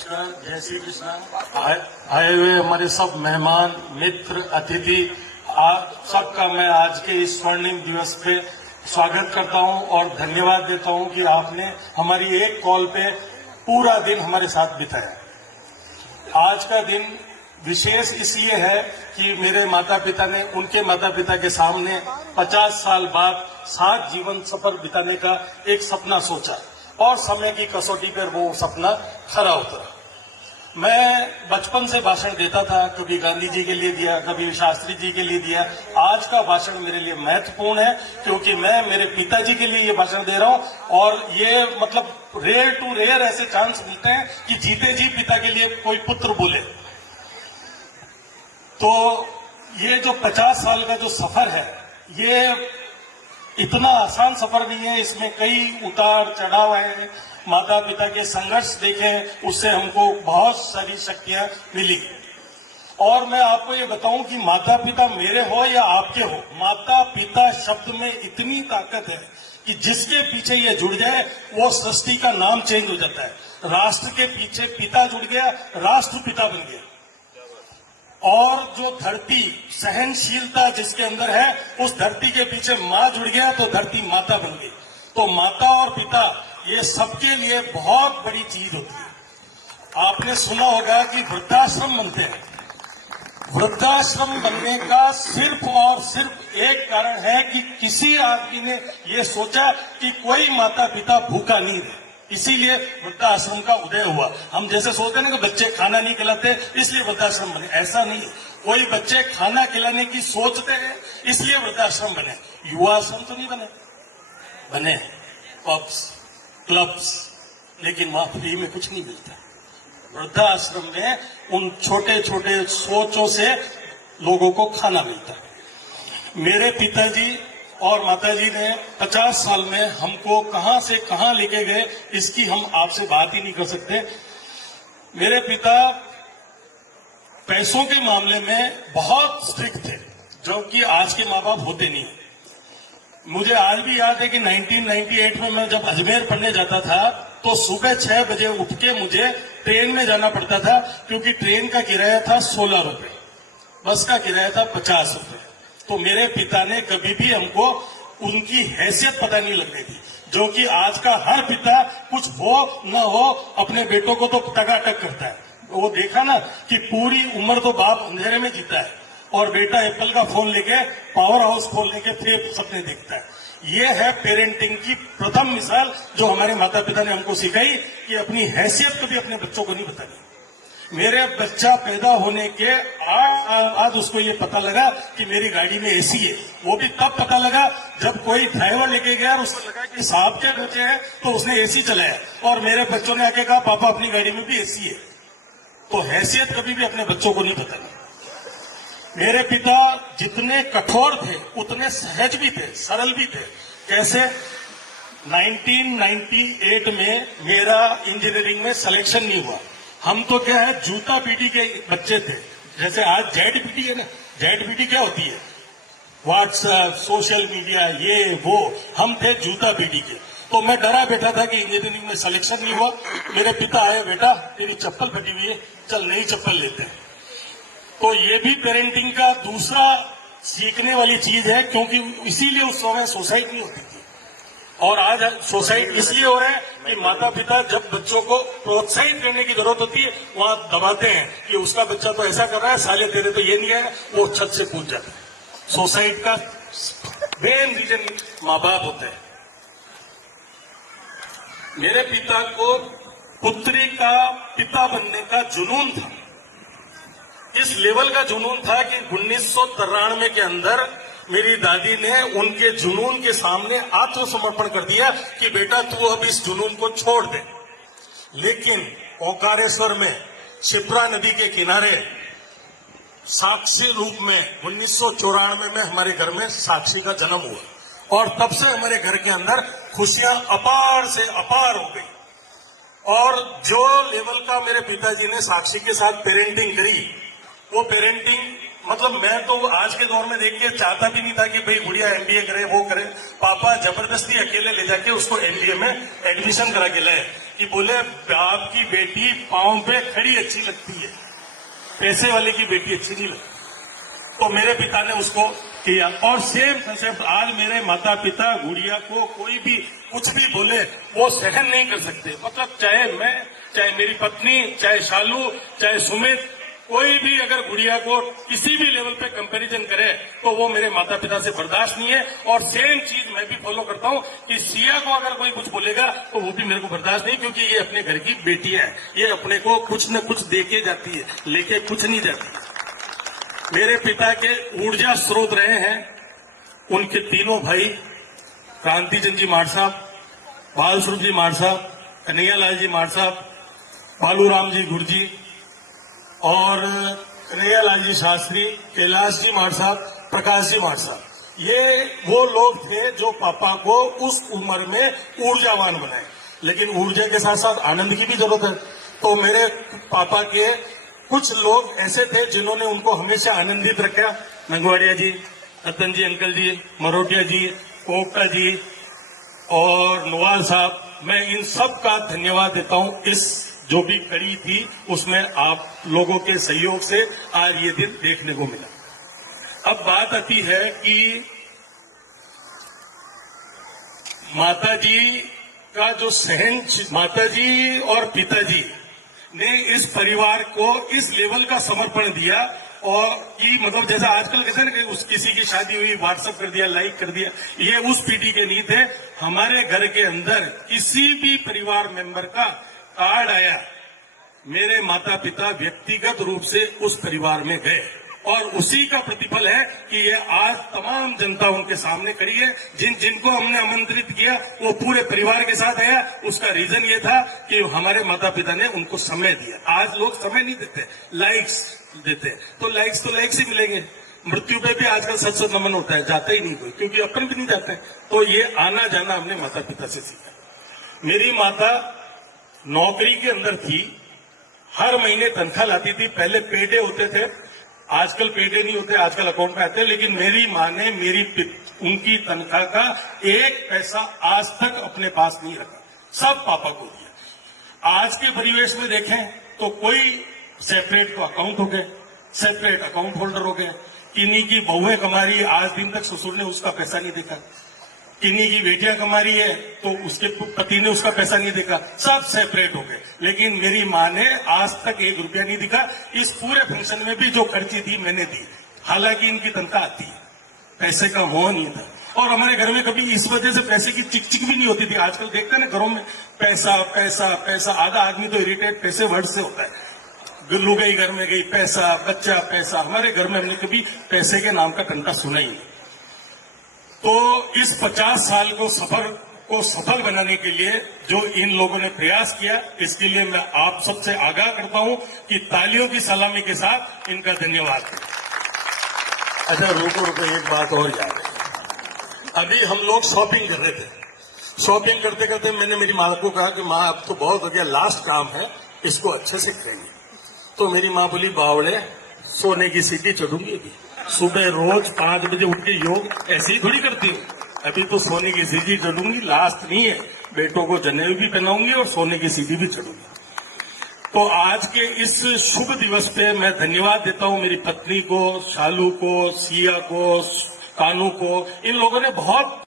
नमस्कार, जय श्री कृष्णा। आए हुए हमारे सब मेहमान, मित्र, अतिथि, आप सबका मैं आज के इस स्वर्णिम दिवस पे स्वागत करता हूं और धन्यवाद देता हूं कि आपने हमारी एक कॉल पे पूरा दिन हमारे साथ बिताया। आज का दिन विशेष इसलिए है कि मेरे माता पिता ने उनके माता पिता के सामने 50 साल बाद साथ जीवन सफर बिताने का एक सपना सोचा और समय की कसौटी पर वो सपना खरा उतरा। मैं बचपन से भाषण देता था, कभी गांधी जी के लिए दिया, कभी शास्त्री जी के लिए दिया। आज का भाषण मेरे लिए महत्वपूर्ण है क्योंकि मैं मेरे पिताजी के लिए ये भाषण दे रहा हूं और ये मतलब रेयर टू रेयर ऐसे चांस मिलते हैं कि जीते जी पिता के लिए कोई पुत्र बोले। तो ये जो 50 साल का जो सफर है, ये इतना आसान सफर नहीं है। इसमें कई उतार चढ़ाव हैं, माता पिता के संघर्ष देखें, उससे हमको बहुत सारी शक्तियां मिली। और मैं आपको ये बताऊं कि माता पिता मेरे हो या आपके हो, माता पिता शब्द में इतनी ताकत है कि जिसके पीछे ये जुड़ जाए वो सृष्टि का नाम चेंज हो जाता है। राष्ट्र के पीछे पिता जुड़ गया, राष्ट्र पिता बन गया। और जो धरती सहनशीलता जिसके अंदर है, उस धरती के पीछे माँ जुड़ गया तो धरती माता बन गई। तो माता और पिता ये सबके लिए बहुत बड़ी चीज होती है। आपने सुना होगा कि वृद्धाश्रम बनते हैं। वृद्धाश्रम बनने का सिर्फ और सिर्फ एक कारण है कि किसी आदमी ने ये सोचा कि कोई माता पिता भूखा नहीं रहे, इसीलिए वृद्धाश्रम का उदय हुआ। हम जैसे सोचते हैं ना कि बच्चे खाना नहीं खिलाते इसलिए वृद्धाश्रम बने, ऐसा नहीं। कोई बच्चे खाना खिलाने की सोचते हैं इसलिए वृद्धाश्रम बने। युवा आश्रम तो नहीं बने पब्स, क्लब्स, लेकिन वहां फ्री में कुछ नहीं मिलता। वृद्धाश्रम में उन छोटे छोटे सोचों से लोगों को खाना मिलता है। मेरे पिताजी और माताजी ने 50 साल में हमको कहां से कहां लेके गए, इसकी हम आपसे बात ही नहीं कर सकते। मेरे पिता पैसों के मामले में बहुत स्ट्रिक्ट थे, जो कि आज के माँ बाप होते नहीं। मुझे आज भी याद है कि 1998 में मैं जब अजमेर पढ़ने जाता था तो सुबह 6 बजे उठ के मुझे ट्रेन में जाना पड़ता था क्योंकि ट्रेन का किराया था 16 रुपए, बस का किराया था 50 रुपए। तो मेरे पिता ने कभी भी हमको उनकी हैसियत पता नहीं लगने दी, जो कि आज का हर पिता कुछ हो न हो अपने बेटों को तो टकाटक करता है। वो देखा ना कि पूरी उम्र तो बाप अंधेरे में जीता है और बेटा एप्पल का फोन लेके पावर हाउस खोलने के फिर सपने देखता है। ये है पेरेंटिंग की प्रथम मिसाल जो हमारे माता पिता ने हमको सिखाई कि अपनी हैसियत कभी अपने बच्चों को नहीं बतानी। मेरे बच्चा पैदा होने के 8 साल बाद उसको ये पता लगा कि मेरी गाड़ी में एसी है। वो भी तब पता लगा जब कोई ड्राइवर लेके गया और उसको लगा कि साहब के बच्चे हैं तो उसने एसी चलाया और मेरे बच्चों ने आके कहा पापा अपनी गाड़ी में भी एसी है। तो हैसियत कभी भी अपने बच्चों को नहीं बतानी। मेरे पिता जितने कठोर थे उतने सहज भी थे, सरल भी थे। कैसे? 1998 में मेरा इंजीनियरिंग में सिलेक्शन नहीं हुआ। हम तो क्या है, जूता पीटी के बच्चे थे। जैसे आज जेड पीटी है ना, जेड पीटी क्या होती है? व्हाट्सएप, सोशल मीडिया, ये वो। हम थे जूता पीटी के। तो मैं डरा बैठा था कि इंजीनियरिंग में सिलेक्शन नहीं हुआ। मेरे पिता आए, बेटा तेरी चप्पल फटी हुई है, चल नई चप्पल लेते हैं। तो ये भी पेरेंटिंग का दूसरा सीखने वाली चीज है, क्योंकि इसीलिए उस समय सोसाइटी नहीं होती थी। और आज सोसाइटी इसलिए हो रहा है कि माता पिता जब बच्चों को प्रोत्साहित करने की जरूरत होती है वहां दबाते हैं कि उसका बच्चा तो ऐसा कर रहा है, साले तेरे तो ये नहीं है, वो छत से कूद जाता है। सोसाइटी का मेन रीजन माँ बाप होते हैं। मेरे पिता को पुत्री का पिता बनने का जुनून था। इस लेवल का जुनून था कि 1993 के अंदर मेरी दादी ने उनके जुनून के सामने आत्मसमर्पण कर दिया कि बेटा तू अब इस जुनून को छोड़ दे। लेकिन ओंकारेश्वर में शिप्रा नदी के किनारे साक्षी रूप में 1994 में हमारे घर में साक्षी का जन्म हुआ और तब से हमारे घर के अंदर खुशियां अपार से अपार हो गई। और जो लेवल का मेरे पिताजी ने साक्षी के साथ पेरेंटिंग करी, वो पेरेंटिंग मतलब मैं तो आज के दौर में देख के चाहता भी नहीं था कि भाई गुड़िया एमबीए करे, वो करे। पापा जबरदस्ती अकेले ले जाके उसको एमबीए में एडमिशन करा के लाए कि बोले बाप की बेटी पांव पे खड़ी अच्छी लगती है, पैसे वाले की बेटी अच्छी नहीं लगती। तो मेरे पिता ने उसको किया और सेम कंसेप्ट आज मेरे माता पिता गुड़िया को कोई भी कुछ भी बोले वो सहन नहीं कर सकते। मतलब चाहे मैं, चाहे मेरी पत्नी, चाहे शालू, चाहे सुमित, कोई भी अगर गुड़िया को किसी भी लेवल पे कंपैरिजन करे तो वो मेरे माता पिता से बर्दाश्त नहीं है। और सेम चीज मैं भी फॉलो करता हूं कि सिया को अगर कोई कुछ बोलेगा तो वो भी मेरे को बर्दाश्त नहीं, क्योंकि ये अपने घर की बेटियां है, ये अपने को कुछ न कुछ दे के जाती है, लेके कुछ नहीं जाती। मेरे पिता के ऊर्जा स्रोत रहे हैं उनके तीनों भाई, क्रांतिचंद जी माड़ साहब, बाल स्वरूप जी माड़ साहब, कन्हैयालाल जी माड़ साहब, बालूराम जी गुरजी और कन्हैयालाल जी शास्त्री, कैलाश जी माड़ साहब, प्रकाश जी माड़ साहब। ये वो लोग थे जो पापा को उस उम्र में ऊर्जावान बनाए। लेकिन ऊर्जा के साथ साथ आनंद की भी जरूरत है। तो मेरे पापा के कुछ लोग ऐसे थे जिन्होंने उनको हमेशा आनंदित रखा। नंगवाड़िया जी, रतन जी अंकल जी, मरोटिया जी, पोपटा जी और नवाल साहब, मैं इन सब का धन्यवाद देता हूं। इस जो भी कड़ी थी उसमें आप लोगों के सहयोग से आज ये दिन देखने को मिला। अब बात आती है कि माताजी का जो सहन, माताजी और पिताजी ने इस परिवार को इस लेवल का समर्पण दिया। और कि मतलब जैसा आजकल कैसे ना उस किसी की शादी हुई व्हाट्सएप कर दिया, लाइक कर दिया, ये उस पीढ़ी के नहीं थे। हमारे घर के अंदर किसी भी परिवार मेंबर का कार्ड आया, मेरे माता पिता व्यक्तिगत रूप से उस परिवार में गए और उसी का प्रतिफल है कि ये आज तमाम जनता उनके सामने खड़ी है। जिनको हमने आमंत्रित किया वो पूरे परिवार के साथ आया। उसका रीजन ये था कि हमारे माता पिता ने उनको समय दिया। आज लोग समय नहीं देते, लाइक्स देते, तो लाइक्स ही मिलेंगे। मृत्यु पे भी आजकल सच नमन होता है, जाता ही नहीं कोई, क्योंकि अपन भी नहीं जाते। तो ये आना जाना हमने माता पिता से सीखा। मेरी माता नौकरी के अंदर थी, हर महीने तनख्वाह लाती थी। पहले पेडे होते थे, आजकल पेडे नहीं होते, आजकल अकाउंट में आते हैं। लेकिन मेरी माँ ने उनकी तनख्वाह का एक पैसा आज तक अपने पास नहीं रखा, सब पापा को दिया। आज के परिवेश में देखें तो कोई सेपरेट तो अकाउंट हो गए, सेपरेट अकाउंट होल्डर हो गए। किन्हीं की बहुएं कमा रही है, आज दिन तक ससुर ने उसका पैसा नहीं देखा। किन्हीं की बेटियां कमा रही है तो उसके पति ने उसका पैसा नहीं देखा, सब सेपरेट हो गए। लेकिन मेरी माँ ने आज तक 1 रुपया नहीं दिखा। इस पूरे फंक्शन में भी जो खर्ची थी मैंने दी, हालांकि इनकी तनख्वाह आती है, पैसे का मोह नहीं था। और हमारे घर में कभी इस वजह से पैसे की चिकचिक भी नहीं होती थी। आजकल देखते हैं ना घरों में पैसा पैसा पैसा, आधा आदमी तो इरिटेट पैसे वर्ड से होता है। गुल्लू गई घर में गई, पैसा, बच्चा पैसा। हमारे घर में हमने कभी पैसे के नाम का टंटा सुना ही नहीं। तो इस 50 साल को सफल बनाने के लिए जो इन लोगों ने प्रयास किया, इसके लिए मैं आप सबसे आगाह करता हूं कि तालियों की सलामी के साथ इनका धन्यवाद। अच्छा रुको, एक बात और याद है। अभी हम लोग शॉपिंग कर रहे थे, शॉपिंग करते करते मैंने मेरी माँ को कहा कि माँ अब तो बहुत हो गया, लास्ट काम है, इसको अच्छे से करेंगे। तो मेरी माँ बोली, बावड़े सोने की सीढ़ी चढ़ूंगी अभी, सुबह रोज 5 बजे उठ के योग ऐसे ही थोड़ी करती हूँ, अभी तो सोने की सीढ़ी चढ़ूंगी, लास्ट नहीं है, बेटों को जनेऊ भी पहनाऊंगी और सोने की सीढ़ी भी चढ़ूंगी। तो आज के इस शुभ दिवस पे मैं धन्यवाद देता हूँ मेरी पत्नी को, शालू को, सिया को, कानू को। इन लोगों ने बहुत